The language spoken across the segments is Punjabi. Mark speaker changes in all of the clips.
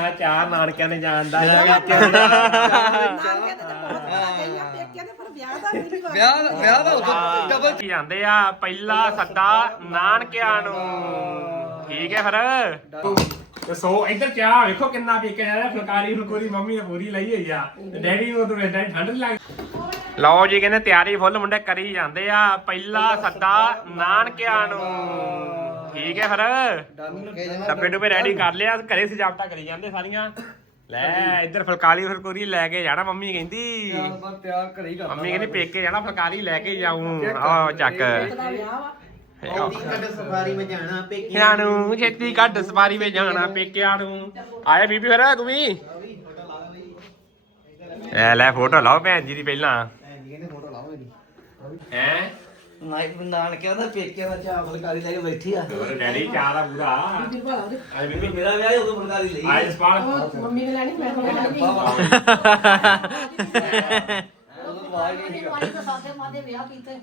Speaker 1: ਕਿੰਨਾ ਚਾਹ ਨਾਨਕਿਆਂ ਨੇ ਜਾਣ ਦਾ
Speaker 2: ਨਾਨਕੇ ਤੇ ਤਾਂ ਬਹੁਤ ਵਾਰ ਗਈ ਆ ਪੇਕੇ ਦੇ ਪਰ ਵਿਆਹ ਦਾ ਨਹੀਂ
Speaker 3: ਵਿਆਹ ਦਾ- ਵਿਆਹ ਦਾ ਉਦੋਂ ਡਬਲ
Speaker 1: ਕੀ ਜਾਂਦੇ ਆ ਪਹਿਲਾ ਸੱਦਾ ਨਾਨਕਿਆਂ ਨੂੰ। ਠੀਕ ਹੈ ਫਿਰ। ਤੇ ਸੋ ਇੱਧਰ ਚਾਹ ਵੇਖੋ ਕਿੰਨਾ ਪੀ ਕੇ ਆਇਆ ਫੁਲਕਾਰੀ ਫੁਲਕੂਰੀ ਮੰਮੀ ਨੇ ਪੂਰੀ ਲਈ ਹੋਈ ਆ। ਤੇ ਡੈਡੀ ਨੂੰ ਉਦੋਂ ਡੈਡੀ ਠੰਡ ਨਹੀਂ ਲੱਗਦੀ ਲਓ ਜੀ ਕਹਿੰਦੇ ਤਿਆਰੀ ਫੁੱਲ ਮੁੰਡੇ ਕਰੀ ਜਾਂਦੇ ਆ ਪਹਿਲਾ ਸੱਦਾ ਨਾਨਕਿਆਂ ਨੂੰ। ਠੀਕ ਹੈ ਫਿਰ। ਡੱਬੇ ਡੁੱਬੇ ਰੈਡੀ ਕਰ ਲਿਆ, ਘਰੇ ਸਜਾਵਟਾਂ ਕਰੀ ਜਾਂਦੇ ਸਾਰੀਆਂ। ਲੈ, ਇੱਧਰ ਫੁਲਕਾਰੀ ਫੁਲਕੂਰੀ ਲੈ ਕੇ ਜਾਣਾ ਮੰਮੀ ਕਹਿੰਦੀ।
Speaker 3: ਬਸ ਤਿਆਰ ਘਰੇ ਹੀ ਕਰਨਾ
Speaker 1: ਮੰਮੀ ਕਹਿੰਦੀ ਪੇਕੇ ਜਾਣਾ, ਫੁਲਕਾਰੀ ਲੈ ਕੇ ਜਾਊਂ। ਆ ਚੱਕ।
Speaker 4: ਸਫਾਰੀ ਮੈਂ ਜਾਣਾ
Speaker 1: ਪੇਕਿਆਂ ਨੂੰ, ਛੇਤੀ ਕੱਢ, ਸਵਾਰੀ ਵੇ ਜਾਣਾ ਪੇਕਿਆਂ ਨੂੰ। ਆਏ ਬੀਬੀ ਫਿਰ, ਤੂੰ ਵੀ? ਐ ਲੈ, ਫੋਟੋ ਲਾਓ ਭੈਣ ਜੀ ਦੀ ਪਹਿਲਾਂ।
Speaker 4: ਜੀ ਕਹਿੰਦੇ ਫੋਟੋ ਲਾਓ ਮੇਰੀ
Speaker 1: ਹੈ?
Speaker 4: ਨਾਈਟ ਨਾਨਕਿਆਂ ਦਾ ਪੇਕਿਆਂ ਦਾ ਚਾਹ ਫੁਲਕਾਰੀ ਲੈ ਕੇ ਬੈਠੀ ਆ।
Speaker 1: ਹੋਰ ਡੈਡੀ ਚਾਹ ਦਾ ਪੂਰਾ
Speaker 2: ਬੀਬੀ ਭਲਾ ਉਹਦੇ
Speaker 4: ਮੇਰਾ ਵਿਆਹ ਹੀ ਉਦੋਂ ਫੁਲਕਾਰੀ ਲਈ।
Speaker 1: ਆਏ ਜਸਪਾਲ
Speaker 2: ਉਹ ਮੰਮੀ ਨੇ ਲੈਣੀ ਮੈਂ ਹੁਣ ਲੈਣੀ
Speaker 4: ਉਦੋਂ ਬਾਅਦ ਨਹੀਂ
Speaker 5: ਵਿਆਹ ਕੀਤੇ।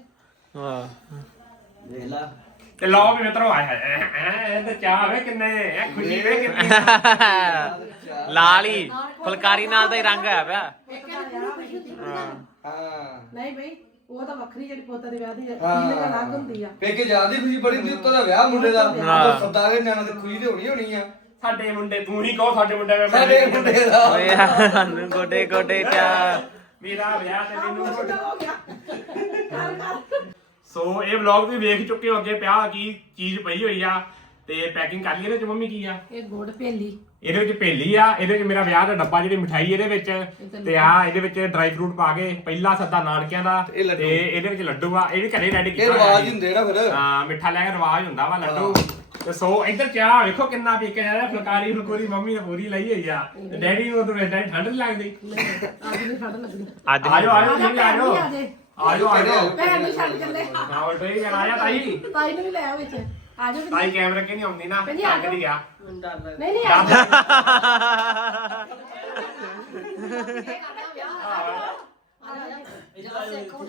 Speaker 4: ਦੇਖ ਲਾ।
Speaker 1: ਤੇ ਲਓ ਵੀ ਮਿੱਤਰੋ ਆਏ ਹਾਏ ਐ ਤੇ ਚਾਹ ਵੇ ਕਿੰਨੇ ਐ ਖੁਸ਼ੀ ਵੇ ਕਿੰਨੀ।
Speaker 6: ਲਾਲ ਹੀ ਫੁਲਕਾਰੀ ਨਾਲ ਦਾ ਹੀ ਰੰਗ ਹੋਇਆ ਪਿਆ।
Speaker 3: ਹਾਂ।
Speaker 2: ਨਹੀਂ ਬਈ ਉਹ ਤਾਂ ਵੱਖਰੀ ਜਿਹੜੀ ਪੋਤਾ ਦੇ ਵਿਆਹ ਦੀ ਫੀਲਿੰਗ ਅਲੱਗ ਹੁੰਦੀ ਆ।
Speaker 3: ਪੇਕੇ ਜਾਂਦੀ ਖੁਸ਼ੀ ਬੜੀ ਹੁੰਦੀ ਉੱਤੋਂ ਦਾ ਵਿਆਹ ਮੁੰਡੇ ਦਾ। ਉਦੋਂ ਸੱਦਾ ਦੇ ਨਿਆਣਾ ਦੀ ਖੁਸ਼ੀ ਤੇ ਹੋਣੀ ਹੋਣੀ ਆ।
Speaker 1: ਸਾਡੇ ਮੁੰਡੇ ਤੂੰ ਹੀ ਕਹੋ ਸਾਡੇ ਮੁੰਡੇ ਮੈਂ
Speaker 3: ਸਾਡੇ ਮੁੰਡੇ ਦਾ।
Speaker 6: ਓਏ ਸਾਨੂੰ ਗੋਡੇ ਗੋਡੇ ਚਾ
Speaker 1: ਮੇਰਾ ਵਿਆਹ ਤੇ ਮੈਨੂੰ
Speaker 2: ਛੋਟਾ ਹੋ ਗਿਆ। ਕਰ ਕਰ।
Speaker 1: ਸੋ ਇਹ ਵਲੌਗ ਵੀ ਵੇਖ ਚੁੱਕੇ ਹੋ ਅੱਗੇ ਪਿਆ ਕੀ ਚੀਜ਼ ਪਈ ਹੋਈ ਆ। ਤੇ ਪੈਕਿੰਗ ਕਰ ਲਈ ਇਹਦੇ ਚ ਮੰਮੀ ਕੀ ਆ?
Speaker 2: ਇਹ ਗੁੜ ਭੇਲੀ।
Speaker 1: ਇਹਦੇ ਵਿੱਚ ਭੇਲੀ ਆ ਇਹਦੇ ਵਿੱਚ ਮੇਰਾ ਵਿਆਹ ਦਾ ਡੱਬਾ ਜਿਹੜੀ ਮਠਾਈ ਇਹਦੇ ਵਿੱਚ ਤੇ ਆ ਇਹਦੇ ਵਿੱਚ ਡਰਾਈ ਫਰੂਟ ਪਾ ਕੇ ਪਹਿਲਾ ਸੱਦਾ ਨਾਨਕਿਆਂ ਦਾ। ਤੇ ਇਹਦੇ ਵਿੱਚ ਲੱਡੂ ਆ ਇਹ ਵੀ ਘਰੇ ਰੈਡੀ
Speaker 3: ਇਹ
Speaker 1: ਕੀਤਾ ਹੋਇਆ
Speaker 3: ਰਿਵਾਜ
Speaker 1: ਜੀ।
Speaker 3: ਹੁੰਦੇ ਨਾ ਫਿਰ।
Speaker 1: ਹਾਂ ਮਿੱਠਾ ਲੈ ਕੇ ਰਿਵਾਜ ਹੁੰਦਾ ਵਾ ਲੱਡੂ। ਤੇ ਸੋ ਇੱਧਰ ਚਾਹ ਵੇਖੋ ਕਿੰਨਾ ਪੀ ਕੇ ਆਇਆ ਫੁਲਕਾਰੀ ਫੁਲਕੂਰੀ ਮੰਮੀ ਨੇ ਪੂਰੀ ਲਈ ਹੋਈ ਆ। ਤੇ ਡੈਡੀ ਨੂੰ ਉਦੋਂ ਡੈਡੀ ਠੰਡ ਨਹੀਂ ਲੱਗਦੀ?
Speaker 2: ਅੱਜ ਨਹੀਂ ਠੰਡ ਲੱਗਣੀ
Speaker 6: ਅੱਜ
Speaker 1: ਆਜੋ ਆਜੋ ਜੀ ਆਜੋ।
Speaker 2: ਆ
Speaker 1: ਆਜੋ ਆਜੋ।
Speaker 2: ਭੈਣ ਨੂੰ ਛੱਡ ਚੱਲੇ
Speaker 1: ਹਾਂ ਉਲਟਾ ਹੀ ਕਹਿਣਾ ਆਇਆ ਤਾਈ।
Speaker 2: ਤਾਈ ਨੂੰ ਵੀ ਲੈ ਆ ਵਿੱਚ। ਆ ਜਾਓ
Speaker 1: ਤਾਈ ਕੈਮਰਾ ਕਿ ਨਹੀਂ ਆਉਂਦੀ ਨਾ
Speaker 2: ਕਹਿੰਦੀ ਆ
Speaker 1: ਟੱਕ ਦੀ ਆ।
Speaker 2: ਨਹੀਂ ਨਹੀਂ ਆ ਜਾਓ।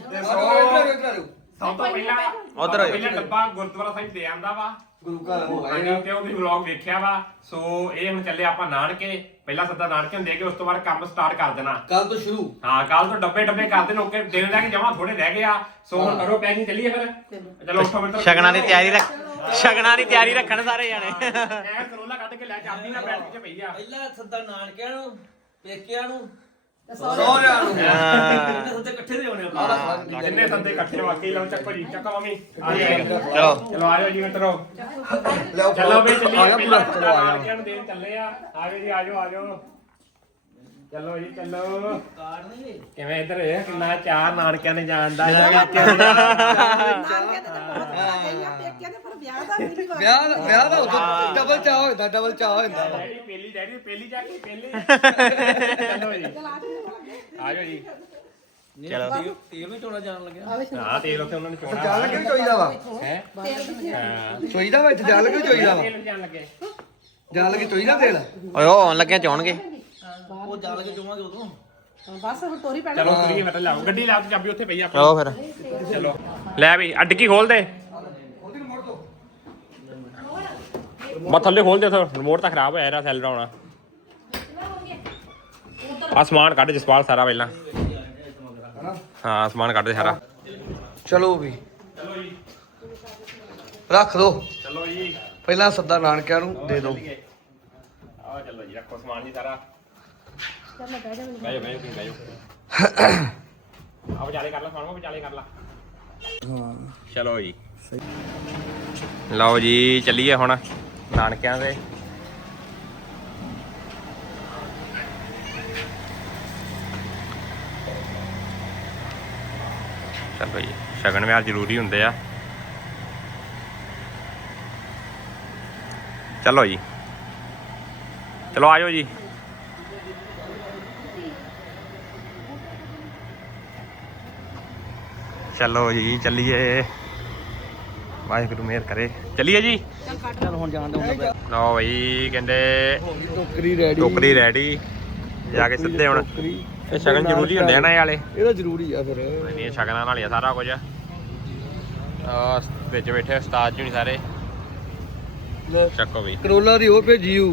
Speaker 1: ਤੇ
Speaker 3: ਆਜੋ
Speaker 1: ਸੋ
Speaker 3: ਇੱਧਰ ਇੱਧਰ ਆਜੋ।
Speaker 1: ਸਭ ਤੋਂ ਪਹਿਲਾਂ
Speaker 6: ਉੱਧਰ ਆਇਓ।
Speaker 1: ਪਹਿਲਾਂ ਡੱਬਾ ਗੁਰਦੁਆਰਾ ਸਾਹਿਬ ਦੇ ਆਂਦਾ ਵਾ।
Speaker 3: ਗੁਰੂ ਘਰ ਹੋ ਆਏ
Speaker 1: ਹਾਂਜੀ ਤੇ ਉਹਦੀ ਵਲੌਗ ਵੇਖਿਆ ਵਾ। ਸੋ ਇਹ ਹੁਣ ਚੱਲੇ ਆਪਾਂ ਨਾਨਕੇ। ਪਹਿਲਾਂ ਸੱਦਾ ਨਾਨਕੇ ਹੁੰਦੇ ਕਿ ਉਸ ਤੋਂ ਬਾਅਦ ਕੰਮ ਸਟਾਰਟ ਕਰ ਦੇਣਾ।
Speaker 3: ਕੱਲ ਤੋਂ ਸ਼ੁਰੂ।
Speaker 1: ਹਾਂ ਕੱਲ ਤੋਂ ਡੱਬੇ ਡੱਬੇ ਕਰਦੇ ਨੇ ਓਕੇ ਦਿਨ ਰਹਿ ਕੇ ਜਮਾ ਥੋੜੇ ਰਹਿ ਗਏ ਆ। ਸੋ ਹੁਣ ਕਰੋ ਪੈਕਿੰਗ ਚੱਲੀਏ ਫਿਰ। ਚਲੋ ਉੱਠੋ
Speaker 6: ਦੀ ਤਿਆਰੀ ਰੱਖ। ਸ਼ਗਨਾਂ ਦੀ ਤਿਆਰੀ ਰੱਖਣ ਸਾਰੇ ਜਾਣੇ।
Speaker 1: ਐ ਕਰੋਲਾ ਕੱਢ ਕੇ ਲੈ ਚਾਬੀ ਨਾਲ ਬੈਠ ਕੇ ਪਈ ਆ
Speaker 4: ਪਹਿਲਾਂ ਸੱਦਾ ਨਾਨਕਿਆਂ ਨੂੰ ਪੇਕਿਆਂ ਨੂੰ
Speaker 3: ਸੋਹਰਿਆਂ ਨੂੰ।
Speaker 4: ਕਿੰਨੇ ਸੱਦੇ ਇਕੱਠੇ ਦੇ ਹੋਣੇ ਆਪਾਂ
Speaker 1: ਹਾਂ, ਕਿੰਨੇ ਸੰਦੇ ਇਕੱਠੇ ਵਾਕਈ ਲਓ ਚੱਕੋ ਜੀ ਚੱਕੋ ਮੰਮੀ। ਆ ਜਾਓ।
Speaker 6: ਚਲੋ।
Speaker 1: ਚਲੋ ਆ ਜਾਓ ਜੀ ਮਿੱਤਰੋ। ਚਲੋ ਵੀ ਚੱਲੀਏ
Speaker 3: ਆ ਗਿਆ
Speaker 1: ਪਹਿਲਾਂ
Speaker 3: ਪੂਰਾ ਚਲੋ ਆ ਜਾਓ।
Speaker 1: ਨਾਨਕਿਆਂ ਨੂੰ ਦੇਣ ਚੱਲੇ ਆ। ਆ ਜਾਓ ਜੀ ਆ ਜਾਓ ਆ ਜਾਓ। ਚਲੋ ਜੀ ਚਲੋ। ਕਿਵੇਂ ਇੱਧਰ? ਇਹ ਕਿੰਨਾ ਚਾਹ ਨਾਨਕਿਆਂ ਨੇ ਜਾਣ ਦਾ
Speaker 2: ਨਾਨਕੇ ਤੇ ਬਹੁਤ ਗਈ ਆ ਦੇ ਪਰ ਵਿਆਹ ਦਾ ਵਾਰ
Speaker 3: ਵਿਆਹ ਦਾ- ਵਿਆਹ ਦਾ ਉਦੋਂ ਡਬਲ ਚਾਹ ਹੋ ਜਾਂਦਾ ਡਬਲ ਚਾਹ ਹੋ ਜਾਂਦਾ
Speaker 1: ਡੈਡੀ ਪਹਿਲੀ ਡੈਡੀ ਪਹਿਲੀ ਜਾ ਕੇ ਪਹਿਲੇ ਚਲੋ ਜੀ। ਆ ਜਾਓ ਜੀ।
Speaker 6: ਚਲੋ।
Speaker 4: ਤੇਲ ਵੀ ਚੋਣਾ ਜਾਣ ਲੱਗਿਆ।
Speaker 1: ਹਾਂ ਤੇਲ ਉੱਥੇ ਉਹਨਾਂ ਨੇ ਚੋਣਾ।
Speaker 3: ਜਾਣ ਲੱਗੇ ਵੀ ਚੋਈਦਾ ਵਾ?
Speaker 1: ਹੈ? ਹਾਂ।
Speaker 3: ਚੋਈਦਾ ਵਾ ਇੱਥੇ ਜਾਣ ਲੱਗੇ ਵੀ ਚੋਈਦਾ ਵਾ?
Speaker 1: ਤੇਲ ਜਾਣ ਲੱਗੇ।
Speaker 3: ਜਾਣ ਲੱਗੇ ਚੋਈਦਾ ਤੇਲ?
Speaker 6: ਓਏ ਆਉਣ ਲੱਗਿਆ ਚਾਉਣਗੇ
Speaker 4: ਉਹ ਜਾਣ ਕੇ ਚੋਵਾਂਗੇ ਉਦੋਂ।
Speaker 2: ਬਸ ਹੁਣ ਤੋਰੀ ਪੈਣਾ
Speaker 1: ਚਲੋ ਤੁਰੀਏ ਫਿਰ ਲਾਓ ਗੱਡੀ ਲਾ ਤੇ ਚਾਬੀ ਉੱਥੇ ਪਈ ਆ
Speaker 6: ਚਲੋ ਫਿਰ।
Speaker 1: ਚਲੋ। ਲੈ ਵੀ ਆ ਡਿੱਗੀ ਖੋਲ ਦੇ। ਮੈਂ ਥੱਲੇ ਖੋਲ ਦੇ ਥੋ ਰਿਮੋਟ ਤਾਂ ਖਰਾਬ ਹੋਇਆ ਇਹਦਾ ਸੈਲ ਆਉਣਾ ਆ ਸਮਾਨ ਕੱਢ ਜਸਪਾਲ ਸਾਰਾ ਪਹਿਲਾਂ। ਹਾਂ ਸਮਾਨ ਕੱਢ ਦੇ ਸਾਰਾ।
Speaker 3: ਚਲੋ ਵੀ।
Speaker 1: ਚਲੋ ਜੀ
Speaker 3: ਰੱਖ ਦੋ।
Speaker 1: ਚਲੋ ਜੀ।
Speaker 3: ਪਹਿਲਾਂ ਸੱਦਾ ਨਾਨਕਿਆਂ ਨੂੰ ਦੇ ਦਿਓ
Speaker 1: ਆ ਚਲੋ ਜੀ ਰੱਖੋ ਸਮਾਨ ਜੀ ਸਾਰਾ।
Speaker 2: ਚੱਲ ਬਹਿ ਜਾ ਮੈਨੂੰ
Speaker 1: ਬਹਿ ਜਾ ਬਹਿ ਜਾ ਬਹਿ ਜਾ ਆ ਵਿਚਾਲੇ ਕਰ ਲਾ ਸਮਾਨ ਵਿਚਾਲੇ ਕਰ ਲਾ ਚਲੋ ਜੀ ਲਓ ਜੀ ਚੱਲੀਏ ਹੁਣ ਨਾਨਕਿਆਂ ਦੇ ਚਲੋ ਜੀ ਸ਼ਗਨ ਵਿਆਹ ਜ਼ਰੂਰੀ ਹੁੰਦੇ ਆ ਚਲੋ ਜੀ ਚਲੋ ਆਜੋ ਜੀ ਚਲੋ ਜੀ ਚੱਲੀਏ। ਵਾਹਿਗੁਰੂ ਮਿਹਰ ਕਰੇ। ਚੱਲੀਏ ਜੀ?
Speaker 4: ਚੱਲ ਹੁਣ ਜਾਣ ਦੇ ਹੁੰਦਾ
Speaker 1: ਲਓ ਬਈ ਕਹਿੰਦੇ
Speaker 3: ਟੋਕਰੀ ਰੈਡੀ
Speaker 1: ਟੋਕਰੀ ਰੈਡੀ ਜਾ ਕੇ ਸਿੱਧੇ ਹੁਣ। ਇਹ ਸ਼ਗਨ ਜ਼ਰੂਰੀ ਹੁੰਦੇ ਆ ਨਾ ਇਹ ਵਾਲੇ।
Speaker 3: ਇਹਦਾ ਜ਼ਰੂਰੀ ਆ ਫਿਰ।
Speaker 1: ਨਹੀਂ ਸ਼ਗਨਾਂ ਨਾਲ ਹੀ ਆ ਸਾਰਾ ਕੁਝ। ਆ ਵਿੱਚ ਬੈਠੇ ਉਸਤਾਦ ਜੀ ਹੁਣੀ ਸਾਰੇ। ਚੱਕੋ ਬਈ।
Speaker 3: ਕਰੋਲਾ ਦੀ ਉਹ ਭੇਜੀਓ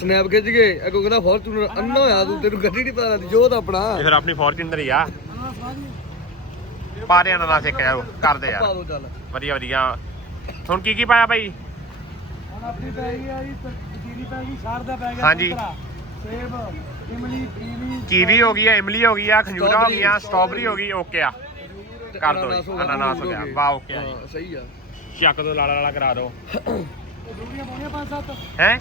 Speaker 3: ਸਨੈਪ ਖਿੱਚ ਕੇ ਅੱਗੋਂ ਕਹਿੰਦਾ ਫੋਰਚੂਨਰ ਅੰਨਾ ਹੋਇਆ ਤੂੰ ਤੈਨੂੰ ਗੱਡੀ ਨਹੀਂ ਪਤਾ ਜੋ ਤਾਂ ਆਪਣਾ।
Speaker 1: ਇਹ ਫਿਰ ਆਪਣੀ ਫੋਰਚੂਨਰ ਹੀ ਆ। ਪਾਰਿਆਂ ਦਾ ਸਿੱਖ ਯਾਰ ਕਰਦੇ
Speaker 3: ਪਾ
Speaker 1: ਯਾਰ
Speaker 3: ਦੋ ਚੱਲ।
Speaker 1: ਵਧੀਆ ਵਧੀਆ। ਹੁਣ ਕੀ ਕੀ ਪਾਇਆ ਭਾਈ
Speaker 7: ਹੁਣ ਆਪਣੀ ਪੈ ਗਈ ਆ ਜੀ ਤਕੀਰੀ ਪੈ ਗਈ ਸਾਰ ਦਾ ਪੈ ਗਿਆ
Speaker 1: ਹਾਂਜੀ।
Speaker 7: ਸੰਤਰਾ, ਸੇਬ ਇਮਲੀ ਕੀਵੀ
Speaker 1: ਕੀਵੀ ਹੋ ਗਈ ਆ ਇਮਲੀ ਹੋ ਗਈ ਆ ਖਜੂਰਾ ਹੋ ਗਈਆਂ ਸਟ੍ਰਾਬੇਰੀ ਹੋ ਗਈ ਓਕੇ ਆ। ਕਰ ਦੋ ਜੀ, ਅਨਾਨਾਸ ਹੋ ਗਿਆ ਵਾਹ ਓਕੇ ਆ ਜੀ।
Speaker 3: ਹਾਂ, ਸਹੀ ਆ।
Speaker 1: ਚੱਕ ਦੋ ਲਾਲਾ ਲਾਲਾ ਕਰਾ ਦੋ।
Speaker 7: ਰੂੜੀਆਂ ਪਾਉਣੀਆਂ ਪੰਜ ਸੱਤ?
Speaker 1: ਹੈ?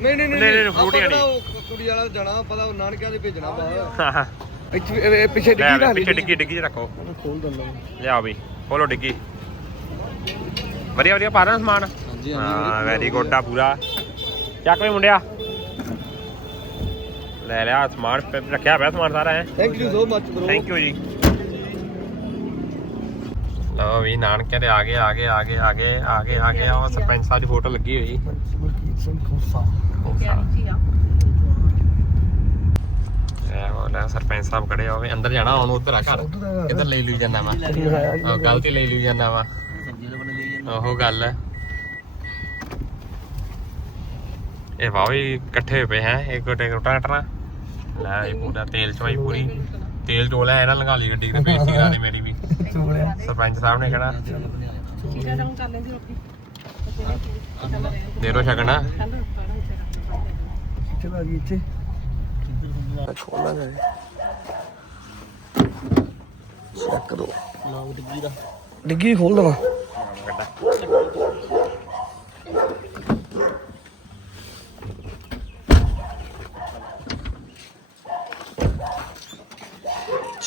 Speaker 3: ਨਹੀਂ ਨਹੀਂ
Speaker 1: ਨਹੀਂ, ਨਹੀਂ,
Speaker 3: ਆਪਾਂ
Speaker 1: ਨਹੀਂ।
Speaker 3: ਕਿਹੜਾ ਉਹ ਕੁੜੀ ਵਾਲਾ ਜਾਣਾ ਪਤਾ ਉਹ ਨਾਨਕਿਆਂ ਦੇ ਭੇਜਣਾ ਬਾਹਰ। ਇੱਥੇ ਇਹ- ਇਹ ਪਿੱਛੇ
Speaker 1: ਲੈ
Speaker 3: ਡਿੱਗੀ
Speaker 1: ਵੇ,
Speaker 3: ਰੱਖ
Speaker 1: ਪਿੱਛੇ ਡਿੱਗੀ ਡਿੱਗੀ 'ਚ ਰੱਖੋ
Speaker 3: ਖੋਲ ਦਿੰਦਾ
Speaker 1: ਲਿਆਓ ਬਈ ਖੋਲੋ ਡਿੱਗੀ। ਵਧੀਆ ਵਧੀਆ ਪਾ ਰਹੇ ਹੋ ਸਮਾਨ?
Speaker 3: ਹਾਂਜੀ
Speaker 1: ਹਾਂ ਵੈਰੀ ਗੁੱਡ ਆ ਪੂਰਾ। ਚੱਕ ਵੇ ਮੁੰਡਿਆ। ਲੈ ਲਿਆ ਸਮਾਨ ਫਿਰ ਰੱਖਿਆ ਪਿਆ ਸਮਾਨ ਸਾਰਾ ਹੈ।
Speaker 3: Thank you so much bro
Speaker 1: thank you ji. ਲਓ ਵੀ ਨਾਨਕਿਆਂ ਦੇ ਆ ਗਏ ਆ ਗਏ ਆ ਗਏ ਆ ਗਏ ਆ ਗਏ ਆ ਗਏ ਉਹ ਸਰਪੰਚ ਸਾਹਿਬ ਦੀ ਫੋਟੋ ਲੱਗੀ ਹੋਈ ਇਹ ਬੋਲਾ ਸਰਪੰਚ ਸਾਹਿਬ ਖੜੇ ਹੋਵੇ ਅੰਦਰ ਜਾਣਾ ਉਹਨੂੰ ਉੱਧਰ ਆ ਘਰ। ਕਿੱਧਰ ਲੈ ਲਈ ਜਾਂਦਾ ਵਾ? ਉਹ ਗਲਤੀ ਲੈ ਲਈ ਜਾਂਦਾ। ਵਾ ਉਹ ਗੱਲ ਹੈ। ਇਹ ਵਾਵੇ ਇਕੱਠੇ ਪਏ ਹੈ ਇੱਕ ਟੇ ਟਰੈਕਟਰ ਲੈ ਇਹ ਪੂਰਾ ਤੇਲ ਚਵਾਈ ਪੂਰੀ। ਤੇਲ ਚੋਲਾ ਇਹਨਾਂ ਲੰਘਾ ਲਈ ਗੱਡੀ ਤੇ ਬੇਇੱਜ਼ਤੀ ਕਰਾ ਦੇ ਮੇਰੀ ਵੀ। ਸਰਪੰਚ ਸਾਹਿਬ ਨੇ ਕਹਿਣਾ।
Speaker 2: ਚੀਜ਼ਾਂ ਡਾਊਨ ਕਰ ਲੈਂਦੀ ਰੋਟੀ
Speaker 1: ਦੇ ਰੋ ਛਕਣਾ।
Speaker 3: ਚਲਾ ਗਈ ਇੱਥੇ। ਖੋਲਾ ਜਾਏ ਚੈੱਕ ਕਰੋ।
Speaker 4: ਲਾਉ ਡਿੱਗੀ ਦਾ।
Speaker 3: ਡਿੱਗੀ ਖੋਲ ਦਵਾ।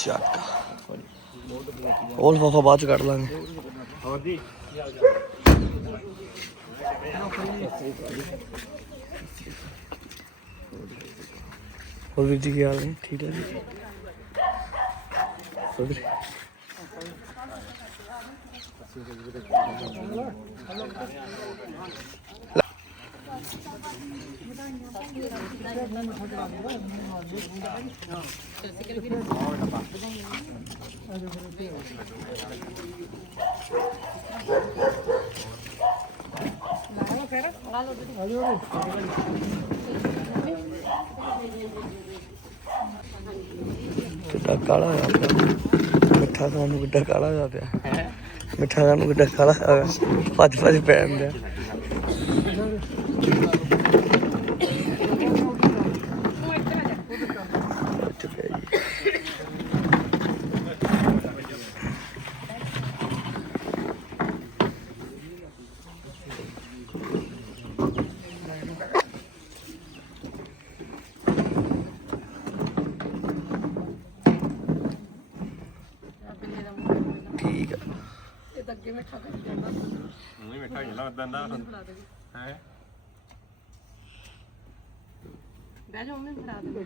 Speaker 3: ਚੱਕ ਉਹ ਲਫਾਫਾ ਬਾਅਦ ਚ ਕੱਢ ਲਾਂਗੇ।
Speaker 1: ਹੋਰ ਜੀ
Speaker 3: ਹੋਰ ਵੀਰ ਜੀ ਕੀ ਹਾਲ ਨੇ ਠੀਕ ਹੈ ਜੀ ਹੋਰ ਵੀਰੇ। ਕਿੱਡਾ ਕਾਲਾ ਹੋਇਆ ਪਿਆ। ਮਿੱਠਾ ਖਾਣ ਨੂੰ ਕਿੱਡਾ ਕਾਲਾ ਹੋਇਆ ਪਿਆ। ਮਿੱਠਾ ਖਾਣ ਨੂੰ ਕਿੱਡਾ ਕਾਲਾ ਹੋਇਆ ਪਿਆ। ਭੱਜ ਭੱਜ ਪੈਣ ਦਿਆ ਚੁੱਕਿਆ ਜੀ ਠੀਕ ਆ
Speaker 2: ਇਹ ਤਾਂ ਅੱਗੇ ਮਿੱਠਾ ਕਰੀ ਜਾਂਦਾ
Speaker 1: ਮੂੰਹ ਹੀ ਮਿੱਠਾ ਹੋ?
Speaker 2: ਬਹਿ ਜਾ ਉਹਨੇ ਫੜਾ ਦੇ।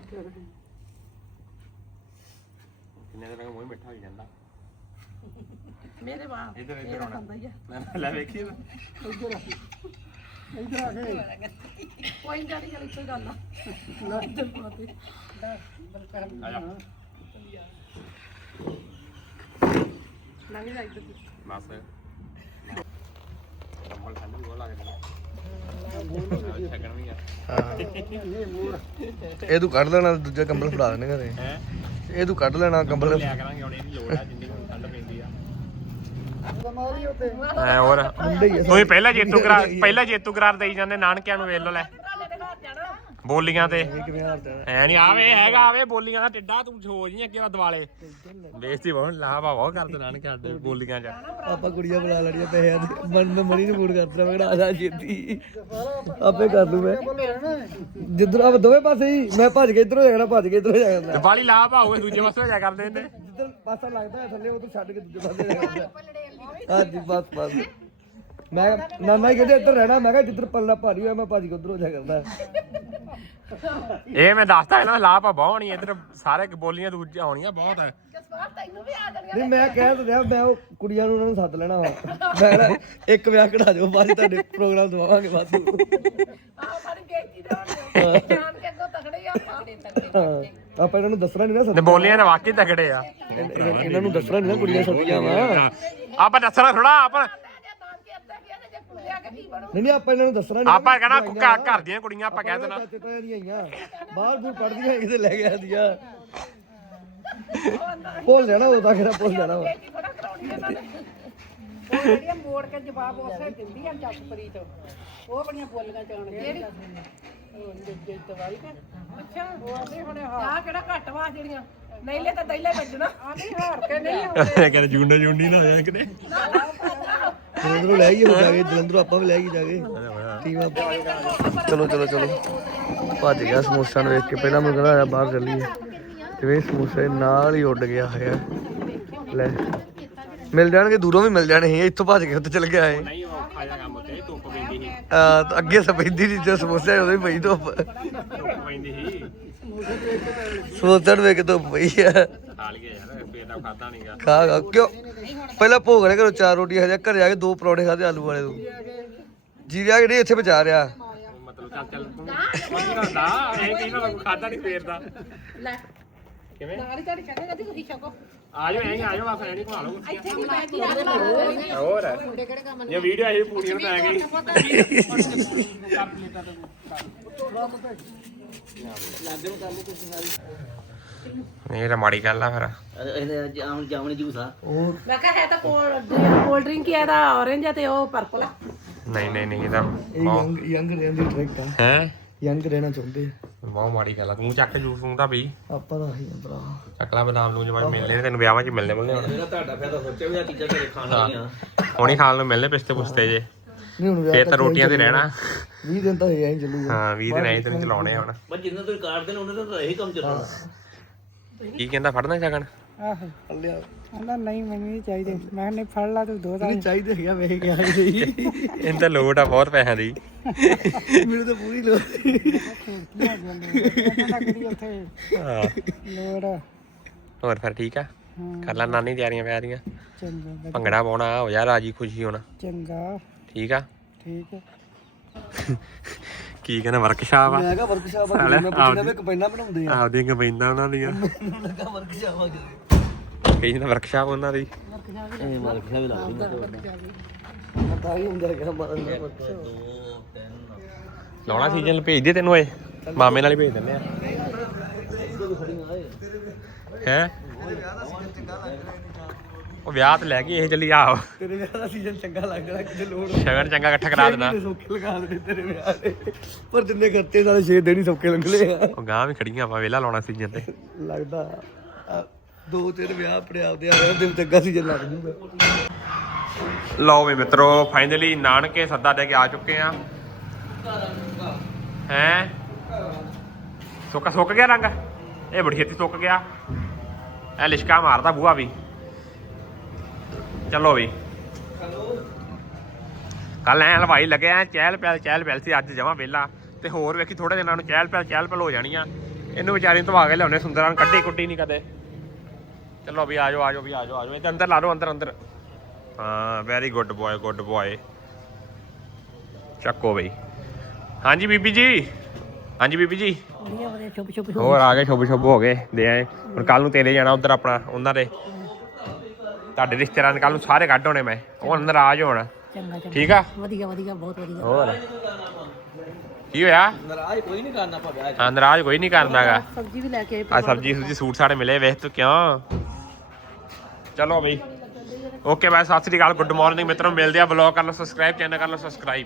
Speaker 1: ਕਿੰਨੇ ਦਿਨ ਹੀ ਮਿੱਠਾ ਹੋ ਜਾਂਦਾ।
Speaker 2: ਮੇਰੇ ਬਾਪ
Speaker 1: ਇੱਧਰ ਇੱਧਰ ਆਉਣਾ।
Speaker 2: ਆ।
Speaker 1: ਲੈ- ਲੈ ਵੇਖੀ। ਨਾ।
Speaker 7: ਇੱਧਰ ਆ ਕੇ।
Speaker 2: ਕੋਈ ਨਹੀਂ ਗੱਲ ਕੋਈ ਗੱਲ ਆ। ਨਾ ਇੱਧਰ ਪਾ ਦੇ।
Speaker 1: ਆ ਜਾ।
Speaker 2: ਲੰਘ ਜਾ ਇੱਧਰ।
Speaker 1: ਬਸ। ਕੰਬਲ ਠੰਡ ਵੀ ਬਹੁਤ ਲੱਗਦੀ ਹੈ। ਛਕਣ ਵੀ ਆ
Speaker 3: ਇਹ ਤੂੰ ਕੱਢ ਲੈਣਾ ਦੂਜਾ ਕੰਬਲ ਫੜਾ ਦੇਣੇ ਘਰੇ।
Speaker 1: ਹੈ?
Speaker 3: ਇਹ ਤੂੰ ਕੱਢ ਲੈਣਾ ਕੰਬਲ।
Speaker 1: ਲਿਆ ਕਰਾਂਗੇ ਹੁਣ ਇਹਦੀ ਲੋੜ ਆ ਜਿੰਨੀ ਹੁਣ ਠੰਡ ਪੈਂਦੀ ਆ। ਐ ਹੋਰ। ਤੁਸੀਂ ਪਹਿਲਾ ਜੇਤੂ ਕਰਾਰ ਪਹਿਲਾ ਜੇਤੂ ਕਰਾਰ ਦੇਈ ਜਾਂਦੇ ਨਾਨਕਿਆਂ ਨੂੰ ਵੇਖ ਲੋ ਲੈ। ਬੋਲੀਆਂ ਤੇ। ਐ ਨਹੀਂ ਆਵੇ ਹੈਗਾ ਆਵੇ ਬੋਲੀਆਂ ਦਾ ਟਿੱਡਾ ਤੂੰ ਹੋ ਜੀ ਅੱਗੇ ਦਿਵਾਲੇ ਬੇਇੱਜ਼ਤੀ ਬਹੁਤ ਲਾਵਾ ਬਹੁਤ ਕਰਦੇ ਨਾਨਕੇ ਸਾਡੇ ਬੋਲੀਆਂ 'ਚ।
Speaker 3: ਆਪਾਂ ਕੁੜੀਆਂ ਬੁਲਾ ਲੈਣੀਆਂ ਪੈਸਿਆਂ ਦੇ ਮਨ ਮੈਂ ਮਣੀ ਨੂੰ ਫੋਨ ਕਰਦਾ ਮੈਂ ਕਿਹਾ ਆ ਜਾ ਛੇਤੀ। ਆਪੇ ਕਰ ਦੂੰ ਮੈਂ। ਜਿੱਧਰ ਆ ਦੋਵੇਂ ਪਾਸੇ ਹੀ। ਮੈਂ ਭੱਜ ਕੇ ਇਧਰੋਂ ਜਾਣਾ ਭੱਜ ਕੇ ਇਧਰੋਂ ਜਾਣਾ।
Speaker 1: ਤੇ ਬਾਲੀ ਲਾਭ ਆਉਏ ਦੂਜੇ ਪਾਸੇ ਜਾ ਕਰਦੇ ਨੇ।
Speaker 3: ਜਿੱਧਰ ਪਾਸਾ ਲੱਗਦਾ ਥੱਲੇ ਉਧਰ ਛੱਡ ਕੇ ਦੂਜੇ ਪਾਸੇ ਜਾਣਾ ਹਾਂਜੀ ਬਸ ਬਸ। ਮੈਂ ਨਾਨਾ ਹੀ ਕਹਿੰਦੇ ਇੱਧਰ ਰਹਿਣਾ ਮੈਂ ਕਿਹਾ ਜਿੱਧਰ ਪੱਲਾ ਭਾਰੀ ਹੋਇਆ ਮੈਂ ਭੱਜ ਕੇ ਉਧਰੋਂ ਜਾ ਕਰਦਾ।
Speaker 1: ਇਹ ਮੈਂ ਦੱਸਦਾ ਇਹਨਾਂ ਆ ਬਹੁਤ ਹੋਣੀ ਇੱਧਰ ਸਾਰੇ ਬੋਲੀਆਂ ਦੂਜੀਆਂ ਹੋਣੀਆਂ ਬਹੁਤ ਹੈ
Speaker 2: ਜਸਵਾਰ ਤੈਨੂੰ ਵੀ ਆ
Speaker 3: ਨਹੀਂ ਮੈਂ ਕਹਿ ਤਾਂ ਰਿਹਾ ਮੈਂ ਉਹ ਕੁੜੀਆਂ ਨੂੰ ਉਹਨਾਂ ਨੂੰ ਸੱਦ ਲੈਣਾ ਵਾ। ਮੈਂ ਕਿਹਾ ਇੱਕ ਵਿਆਹ ਕਢਾ ਦਿਓ ਬਾਅਦ 'ਚ ਤੁਹਾਡੇ ਪ੍ਰੋਗਰਾਮ ਦਵਾਵਾਂਗੇ ਵਾਧੂ
Speaker 2: ਆਹ ਮਾਰੀ ਬੇਇੱਜ਼ਤੀ ਦੇ ਹੋਣੇ ਜਾਣ ਕੇ ਅੱਗੋਂ ਤਕੜੇ ਆ ਆਪਾਂ
Speaker 3: ਹਾਂ ਆਪਾਂ ਇਹਨਾਂ ਨੂੰ ਦੱਸਣਾ ਨਹੀਂ ਨਾ
Speaker 1: ਤੇ
Speaker 3: ਸੱਦ
Speaker 1: ਬੋਲੀਆਂ ਦੇ ਵਾਕਈ ਤਗੜੇ ਆ।
Speaker 3: ਇਹਨਾਂ ਇਹਨਾਂ ਨੂੰ ਦੱਸਣਾ ਨਹੀਂ ਨਾ ਕੁੜੀਆਂ ਸੱਦੀਆਂ ਵਾ।
Speaker 1: ਆਪਾਂ ਦੱਸਣਾ ਥੋੜਾ ਆਪਾਂ
Speaker 2: ਜੇ ਨਾਨਕੇ ਅੱਧੇ ਵੀ ਆ ਤੇ ਜੇ ਕੁੜੀਆਂ
Speaker 3: ਨਹੀਂ ਨਹੀਂ ਆਪਾਂ ਇਹਨਾਂ ਨੂੰ ਦੱਸਣਾ ਨਹੀਂ
Speaker 1: ਆਪਾਂ ਕਹਿਣਾ ਘਰ ਘਰ ਦੀਆਂ ਕੁੜੀਆਂ ਆਪਾਂ ਕਹਿ ਦੇਣਾ।
Speaker 3: ਚਾਚੇ ਤਾਇਆ ਦੀਆਂ ਆਈਆਂ। ਬਾਹਰ ਬੂਰ ਪੜਦੀਆਂ ਕਿਤੇ ਲੈ ਗਿਆ ਦੀਆਂ ਭੁੱਲ ਜਾਣਾ ਉਹ ਤਾਂ ਕਿਹੜਾ ਭੁੱਲ ਜਾਣਾ ਵਾ।
Speaker 2: ਉਹ ਜਿਹੜੀਆਂ ਮੋੜ ਕੇ ਜਵਾਬ ਉਸੇ ਦਿੰਦੀ ਆ ਜਸਪ੍ਰੀਤ। ਉਹ ਬੜੀਆਂ ਬੋਲੀਆਂ ਚਾਣ ਜਿਹੜੀ ਦਵਾਈ ਤੇ। ਅੱਛਾ। ਉਹ ਆਂਦੇ ਹੁਣ ਆ ਕਿਹੜਾ ਘੱਟ ਵਾ ਜਿਹੜੀਆਂ। ਨਹੀਂ ਲੈ ਤਾਂ ਦਈਲੇ ਵੱਜਣਾ। ਆ ਨਹੀਂ ਹਾਰ ਕੇ ਨਹੀਂ ਆਉਂਦੇ।
Speaker 1: ਕਹਿੰਦੇ ਜੂੰਡਾ ਜੂੰਡੀ ਨਾ ਹੋਇਆ ਕਿਤੇ।
Speaker 3: ਜਲੰਧਰੋਂ ਲੈ ਗਈ ਉਹ ਜਾ ਕੇ ਜਲੰਧਰੋਂ ਆਪਾਂ ਵੀ ਲੈ ਗਈ ਜਾ ਕੇ। ਟੀਮ ਚਲੋ ਚਲੋ ਚਲੋ। ਭੱਜ ਗਿਆ ਸਮੋਸਾ ਨੂੰ ਵੇਖ ਕੇ ਪਹਿਲਾਂ ਮੈਨੂੰ ਕਹਿੰਦਾ ਆ ਬਾਹਰ ਚੱਲੀਏ। ਤੇ ਇਹ ਸਮੋਸੇ ਨਾਲ ਹੀ ਉੱਡ ਗਿਆ ਹੈ ਲੈ। ਮਿਲ ਜਾਣਗੇ ਦੂਰੋਂ ਵੀ ਮਿਲ ਜਾਣੇ ਸੀ ਇੱਥੋਂ ਭੱਜ ਕੇ ਉੱਥੇ ਚਲ ਗਿਆ ਹੈ
Speaker 1: ਨਹੀਂ ਉਹ ਖਾਇਆ ਕੰਮ ਉੱਤੇ ਧੁੱਪ ਪੈਂਦੀ ਸੀ।
Speaker 3: ਆ ਅੱਗੇ ਸਫੈਦੀ ਦੀ ਜੇ ਸਮੋਸੇ ਹੀ ਪਈ ਧੁੱਪ।
Speaker 1: ਧੁੱਪ ਪੈਂਦੀ ਸੀ।
Speaker 3: ਸਮੋਸੇ ਨੂੰ ਵੇਖ ਕੇ ਧੁੱਪ ਪਈ ਆ।
Speaker 1: ਖਾ ਲਈਏ ਯਾਰ ਫੇਰ ਦਾ ਖਾਦਾ ਨਹੀਂਗਾ
Speaker 3: ਖਾ ਖਾ ਕਿਉਂ? ਪਹਿਲਾਂ ਭੋਗ ਨੇ ਘਰੋਂ ਚਾਰ ਰੋਟੀਆਂ ਹਜੇ ਘਰੇ ਆ ਕੇ ਦੋ ਪਰੌਂਠੇ ਖਾਦੇ ਆਲੂ ਵਾਲੇ ਤੋਂ ਜੀ ਰਿਹਾ ਕਿ ਨਹੀਂ ਇੱਥੇ ਬਚਾ ਰਿਹਾ।
Speaker 1: ਮਤਲਬ ਚੱਲ ਚੱਲ ਤੂੰ ਨਾ ਇਹ ਕੀ ਨਾ ਖਾਦਾ ਨਹੀਂ ਫੇਰ ਦਾ।
Speaker 2: ਲੈ।
Speaker 1: ਕਿਵੇਂ?
Speaker 2: ਨਾਲ ਹੀ ਤੁਹਾਡੀ ਕਹਿੰਦੇ ਕਿ ਤੁਸੀਂ ਛਕੋ।
Speaker 1: ਆ ਜਾਓ ਐਂ ਆ ਜਾਓ ਆ ਫੈਨ ਹੀ ਖਵਾ ਲਓ
Speaker 2: ਇੱਥੇ ਨਹੀਂ ਬੈਠੀ ਆ
Speaker 1: ਹੋਰ ਇਹ ਵੀਡੀਓ ਇਹ ਪੂਰੀ ਨੂੰ ਪੈ ਗਈ। ਇਹ ਤਾਂ ਮਾੜੀ ਗੱਲ ਆ ਫਿਰ।
Speaker 4: ਜਾਮਣ ਜਾਮਣ ਜੂਸ ਆ।
Speaker 2: ਮੈਂ ਕਿਹਾ ਹੈ ਤਾਂ ਕੋਲਡ ਕੋਲਡ ਡਰਿੰਕ ਹੀ ਆ ਇਹਦਾ orange ਆ ਤੇ ਉਹ ਪਰਪਲ ਆ।
Speaker 1: ਨਹੀਂ ਨਹੀਂ ਨਹੀਂ ਇਹ ਤਾਂ
Speaker 3: ਇਹ ਯੰਗ ਯੰਗ ਰਹਿਣ ਦੀ ਟ੍ਰਿਕ ਆ।
Speaker 1: ਹੈ?
Speaker 3: ਯੰਗ ਰਹਿਣਾ ਚਾਹੁੰਦੇ ਆ।
Speaker 1: ਬਹੁਤ ਮਾੜੀ ਗੱਲ ਆ। ਤੂੰ ਚੱਕ ਜੂਸ ਤੂੰ ਤਾਂ ਪੀ।
Speaker 3: ਆਪਾਂ ਤਾਂ ਆਹੀ ਆ ਭਰਾ।
Speaker 1: ਚੱਕ ਲੈ ਬਦਾਮ ਨੂੰ ਜਵਾਂ ਮਿਲਨੇ ਨੇ ਤੈਨੂੰ ਵਿਆਹਾਂ 'ਚ ਮਿਲਨੇ ਮਿਲਨੇ ਹੁਣ।
Speaker 4: ਇਹਦਾ ਤੁਹਾਡਾ ਫਾਇਦਾ ਸੋਚਿਆ ਵੀ ਆ ਚੀਜ਼ਾਂ ਘਰੇ ਖਾਣ ਵਾਲੀਆਂ।
Speaker 1: ਹੁਣੀ ਖਾਣ ਨੂੰ ਮਿਲਨੇ ਪਿਸਤੇ ਪੁਸਤੇ ਜੇ।
Speaker 3: ਨਹੀਂ ਹੁਣ
Speaker 1: ਫੇਰ ਤਾਂ ਰੋਟੀਆਂ ਤੇ ਰਹਿਣਾ।
Speaker 3: 20 ਦਿਨ ਤਾਂ ਇਹ ਐਂ ਚੱਲੂਗਾ
Speaker 1: ਹਾਂ 20 ਦਿਨ ਐਂ ਤੈਨੂੰ ਚਲਾਉਣੇ ਆ ਹੁਣ।
Speaker 4: ਬਸ ਜਿੰਨਾ ਤੁਸੀਂ ਕਾਟਦੇ ਨੇ ਉਹਨਾਂ ਦਾ ਤਾਂ ਇਹੀ ਕੰਮ ਚੱਲਣਾ।
Speaker 1: ਕੀ ਕਹਿੰਦਾ ਫੜਨਾ ਸ਼ਗਨ?
Speaker 7: ਆਹੋ।
Speaker 3: ਲਿਆ।
Speaker 7: ਕਹਿੰਦਾ ਨਹੀਂ ਮੈਨੂੰ ਨਹੀਂ ਚਾਹੀਦੇ। ਮੈਂ ਕਿਹਾ ਨਹੀਂ ਫੜ ਲਾ ਤੂੰ ਦੋ ਤਾਂ
Speaker 3: ਨਹੀਂ ਚਾਹੀਦੇ ਹੈਗਾ ਵੇਖ ਕੇ ਆਈ ਸਹੀ
Speaker 1: ਇਹਨਾਂ ਤਾਂ ਲੋੜ ਆ ਬਹੁਤ ਪੈਸਿਆਂ ਦੀ।
Speaker 3: ਮੈਨੂੰ ਤਾਂ ਪੂਰੀ ਲੋੜ
Speaker 7: ਉੱਥੇ
Speaker 1: ਹਾਂ।
Speaker 7: ਲੋੜ
Speaker 1: ਹੋਰ ਫਿਰ ਠੀਕ ਆ? ਕਰ ਲੈ ਨਾਨੀ ਤਿਆਰੀਆਂ ਪਿਆ ਦੀਆਂ
Speaker 7: ਚੰਗਾ ਵਧੀਆ,
Speaker 1: ਭੰਗੜਾ ਪਾਉਣਾ ਹੋ ਜਾ ਰਾਜੀ ਖੁਸ਼ੀ ਹੋਣਾ।
Speaker 7: ਚੰਗਾ।
Speaker 1: ਠੀਕ ਆ?
Speaker 7: ਠੀਕ ਹੈ
Speaker 1: ਕੀ ਕਹਿੰਦਾ ਵਰਕਸ਼ਾਪ ਆ?
Speaker 3: ਮੈਂ ਕਿਹਾ ਵਰਕਸ਼ਾਪ ਆ
Speaker 1: ਸਾਲੇ
Speaker 3: ਮੈਂ ਪੁੱਛਣਾ ਵੀ ਕਪੈਨਾ ਬਣਾਉਂਦੇ ਆ?
Speaker 1: ਆਪਦੀਆਂ ਕਮਾਈਂਦਾ ਉਹਨਾਂ ਦੀਆਂ।
Speaker 3: ਮੈਨੂੰ ਲੱਗਾ ਵਰਕਸ਼ਾਪ ਆ ਕਿਤੇ।
Speaker 1: ਕਈ ਵਰਕਸ਼ਾਪ ਉਹਨਾਂ ਦੀ।
Speaker 4: ਇਹ ਮਾਲਕ ਸਾਹਿਬ ਲਾ ਦਿੰਦਾ
Speaker 3: ਪਤਾ ਹੀ ਹੁੰਦਾ ਹੈਗਾ ਮਾਰਨ ਦਾ
Speaker 1: ਲਾਉਣਾ ਸੀਜ਼ਨ ਭੇਜ ਦੇ ਤੈਨੂੰ ਏ ਮਾਮੇ ਨਾਲ ਹੀ ਭੇਜ ਦਿੰਦੇ ਆ। ਹੈ? ਉਹ ਵਿਆਹ ਤੇ ਲੈ ਗਈ ਇਹ ਚੱਲੀ ਆਹ
Speaker 3: ਤੇਰੇ ਵਿਆਹ ਦਾ ਸੀਜ਼ਨ ਚੰਗਾ ਲੱਗਦਾ ਕਿਤੇ ਲੋੜ
Speaker 1: ਸ਼ਗਨ ਚੰਗਾ ਇਕੱਠਾ ਕਰਾ ਦੇਣਾ।
Speaker 3: ਸੌਖੇ ਲਗਾ ਦੇ ਤੇਰੇ ਵਿਆਹ ਦੇ। ਪਰ ਜਿੰਨੇ ਖਰਚੇ ਨਾਲੇ 6 ਦਿਨ ਹੀ ਸੌਖੇ ਲੰਘਲੇ ਆ।
Speaker 1: ਉਹ ਗਾਂ ਵੀ ਖੜੀਆਂ ਆਪਾਂ ਵੇਲਾ ਲਾਉਣਾ ਸੀਜ਼ਨ ਤੇ।
Speaker 3: ਲੱਗਦਾ ਦੋ ਤਿੰਨ ਵਿਆਹ ਆਪਣੇ ਆਪ ਦੇ ਆ ਰਹੇ ਦਿਨ ਚੰਗਾ ਸੀਜ਼ਨ ਲੱਗ ਜੂਗਾ।
Speaker 1: ਲਓ ਵੀ ਮਿੱਤਰੋ ਫਾਈਨਲੀ ਨਾਨਕੇ ਸੱਦਾ ਦੇ ਕੇ ਆ ਚੁੱਕੇ ਆ। ਹੈ? ਸੁੱਕ ਸੁੱਕ ਗਿਆ ਰੰਗ? ਇਹ ਬੜੀ ਛੇਤੀ ਸੁੱਕ ਗਿਆ। ਇਹ ਲਿਸ਼ਕਾ ਮਾਰਦਾ ਬੂਆ ਵੀ। ਚਲੋ ਵੀ। ਕੱਲ ਐ ਹਲਵਾਈ ਲੱਗਿਆ ਚਹਿਲ ਪਹਿਲ ਚਹਿਲ ਪਹਿਲ ਸੀ ਅੱਜ ਜਮਾ ਵਿਹਲਾ। ਤੇ ਹੋਰ ਵੇਖੀ ਥੋੜੇ ਦਿਨਾਂ ਨੂੰ ਚਹਿਲ ਪਹਿਲ ਚਹਿਲ ਪਹਿਲ ਹੋ ਜਾਣੀਆਂ। ਇਹਨੂੰ ਵਿਚਾਰੀ ਨੂੰ ਧਵਾ ਕੇ ਲਿਆਉਣੇ ਸੁੰਦਰਾਂ ਨੂੰ ਕੱਢੀ ਕੁੱਟੀ ਨਹੀਂ ਕਦੇ। ਚਲੋ ਵੀ ਆਜੋ ਆਜੋ ਵੀ ਆਜੋ ਆਜੋ ਇਹ ਅੰਦਰ ਲਾ ਲਓ ਅੰਦਰ ਅੰਦਰ। ਹਾਂ very good boy good boy ਚੱਕੋ ਬਈ। ਹਾਂਜੀ ਬੀਬੀ ਜੀ। ਹਾਂਜੀ ਬੀਬੀ ਜੀ।
Speaker 5: ਵਧੀਆ ਵਧੀਆ
Speaker 1: ਹੋਰ ਆ ਗਏ ਸ਼ੁਭ ਸ਼ੁਭ ਹੋ ਗਏ। ਦੇ ਆਏ। ਹੁਣ ਕੱਲ ਨੂੰ ਤੇਲੇ ਜਾਣਾ ਉਧਰ ਆਪਣਾ ਉਹਨਾਂ ਦੇ। ਤੁਹਾਡੇ ਰਿਸ਼ਤੇਦਾਰਾਂ ਦੇ ਕੱਲ ਨੂੰ ਸਾਰੇ ਕੱਢ ਹੋਣੇ ਮੈਂ। ਉਹ ਨਾਰਾਜ਼ ਹੋਣ?
Speaker 5: ਚੰਗਾ ਚੰਗਾ।
Speaker 1: ਠੀਕ ਆ?
Speaker 5: ਵਧੀਆ ਵਧੀਆ ਬਹੁਤ ਵਧੀਆ।
Speaker 1: ਹੋਰ? ਕੀ ਹੋਇਆ?
Speaker 4: ਨਾਰਾਜ਼ ਕੋਈ ਨਹੀਂ ਕਰਨਾ ਆਪਾਂ ਵਿਆਹ 'ਚ।
Speaker 1: ਹਾਂ ਨਾਰਾਜ਼ ਕੋਈ ਨਹੀਂ ਕਰਦਾਗਾ
Speaker 2: ਸਬਜ਼ੀ ਵੀ ਲੈ ਕੇ ਆਏ
Speaker 1: ਆ ਸਬਜੀ ਸੁਬਜੀ ਸੂਟ ਸਾਡੇ ਮਿਲੇ ਵੇਖ ਤੂੰ ਕਿਉਂ? ਚਲੋ ਬਈ। ਓਕੇ ਬਾਏ ਸਤਿ ਸ੍ਰੀ ਅਕਾਲ ਗੁੱਡ ਮਾਰਨਿੰਗ ਮਿੱਤਰੋ ਮਿਲਦੇ ਆ ਬਲੌਗ ਕਰ ਲਓ ਸਬਸਕ੍ਰਾਈਬ ਚੈਨਲ ਕਰ ਲਓ ਸਬਸਕ੍ਰਾਈਬ